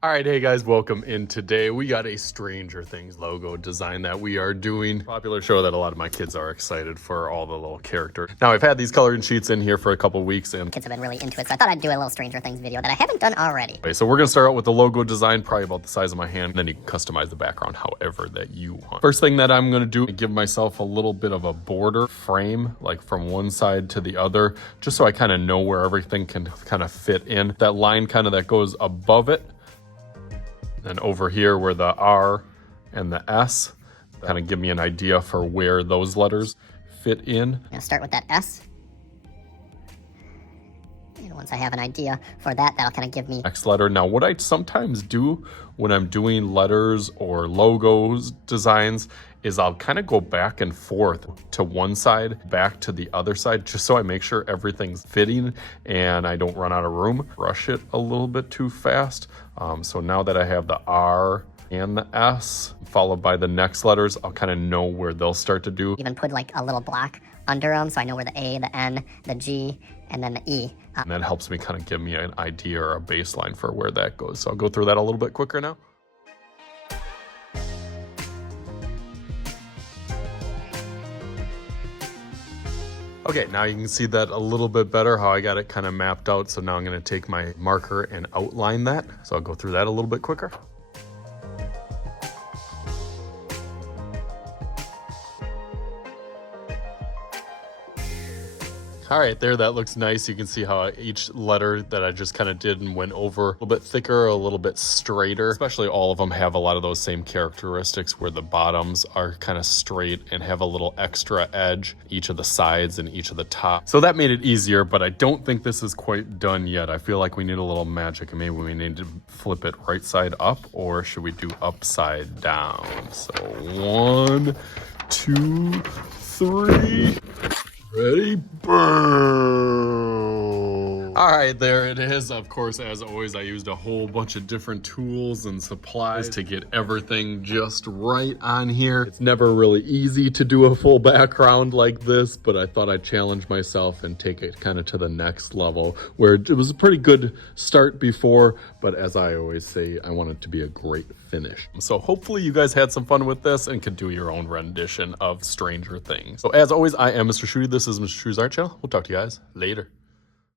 All right, hey guys, welcome in. Today we got a Stranger Things logo design that we are doing. Popular show that a lot of my kids are excited for, all the little characters. Now I've had these coloring sheets in here for a couple weeks and kids have been really into it, so I thought I'd do a little Stranger Things video that I haven't done already. okay, so we're gonna start out with the logo design, probably about the size of my hand. Then you can customize the background however that you want. First thing that I'm gonna do is give myself a little bit of a border frame, like from one side to the other, just so I kind of know where everything can kind of fit in. That line kind of that goes above it. And over here where the R and the S kind of give me an idea for where those letters fit in. I'm gonna start with that S. And once I have an idea for that, that'll kind of give me Next letter. Now what I sometimes do when I'm doing letters or logos designs is I'll kind of go back and forth to one side, back to the other side, just so I make sure everything's fitting and I don't run out of room. Rush it a little bit too fast. So now that I have the R and the S, followed by the next letters, I'll kind of know where they'll start to do. even put like a little block under them, so I know where the A, the N, the G, and then the E. And that helps me kind of give me an idea or a baseline for where that goes. So I'll go through that a little bit quicker now. Okay, now you can see that a little bit better, how I got it kind of mapped out. So now I'm gonna take my marker and outline that. So I'll go through that a little bit quicker. All right, there, that looks nice. You can see how each letter that I just kind of did and went over a little bit thicker, a little bit straighter. Especially all of them have a lot of those same characteristics where the bottoms are kind of straight and have a little extra edge, each of the sides and each of the top. So that made it easier, but I don't think this is quite done yet. I feel like we need a little magic and maybe we need to flip it right side up, or should we do upside down? So 1, 2, 3. Ready? Boom! All right, there it is. Of course, as always, I used a whole bunch of different tools and supplies to get everything just right on here. It's never really easy to do a full background like this, but I thought I'd challenge myself and take it kind of to the next level, where it was a pretty good start before, but as I always say, I want it to be a great finish. So hopefully you guys had some fun with this and could do your own rendition of Stranger Things. So as always, I am Mr. Shooty. This is Mr. Shooty's Art Channel. We'll talk to you guys later.